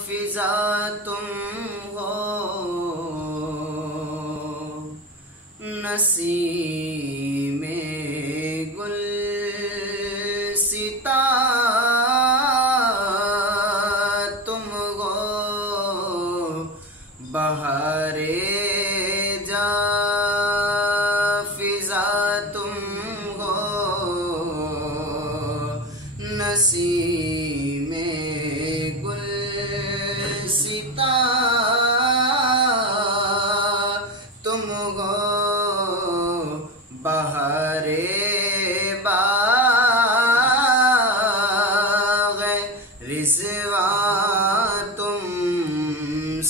फिजा तुम हो नसीमे गुलसिता तुम हो बहारे जा फिजा तुम हो नसीमे गुलसिता तुम हो बहारे बाग़ रिज़वा तुम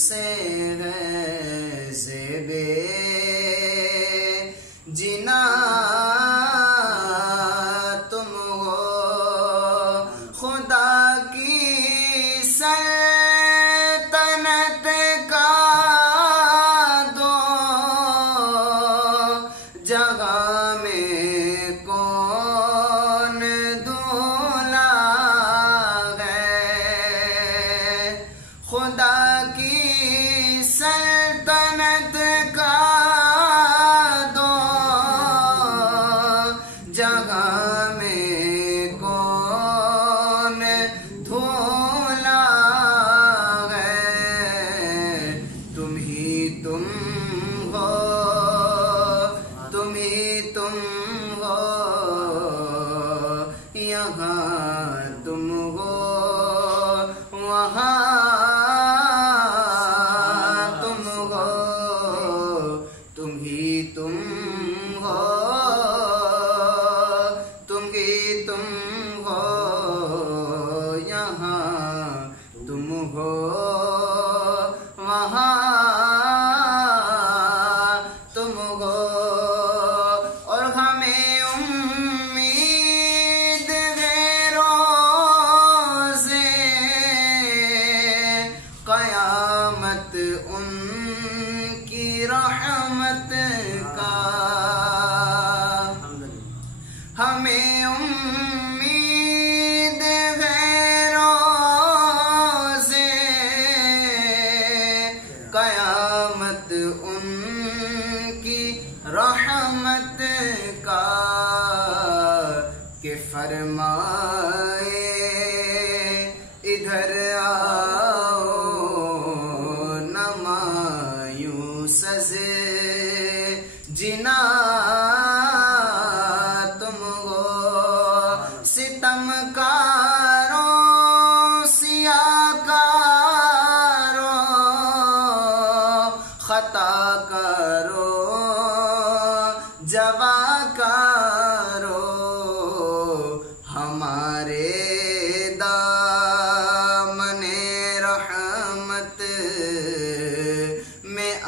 से है ज़ेबे जिना तुम हो खुदा की सल्तनत का दो जगह में कौन दूल्हा है। खुदा की सल्तनत का दो जगह में कौन दूल्हा है। तुम ही तुम हो, तुम ही तुम हो, यहाँ तुम हो वहाँ तुम हो। तुम ही तुम हो, तुम ही तुम हो, यहाँ तुम हो वहाँ तुम हो। और हमें उम्मीद है रोज़े क़यामत उनकी रहमत का। हमें उम्मीद है रोज़े क़यामत उनकी रहमत का के फरमाए इधर आओ न मायूस से जिना तुम हो। सितमकारों सियाकारों खता करो जवाकारो हमारे दामने रहमत में आ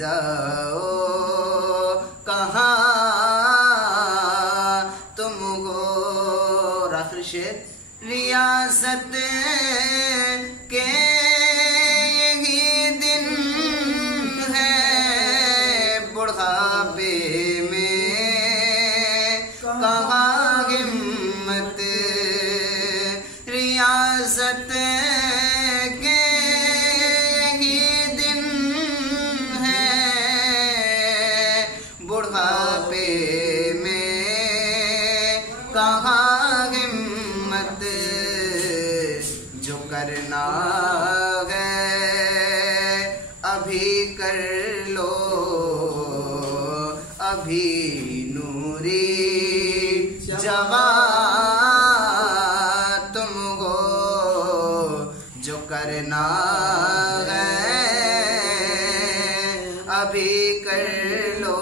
जाओ। कहाँ तुम हो आखिर शेर रियासत के यही दिन है बुढ़ापे में कहाँ हिम्मत। रियासत के यही दिन है बुढ़ापे में कहाँ हिम्मत। जो करना है अभी कर लो अभी नूरी जवान तुम हो। जो करना है अभी कर लो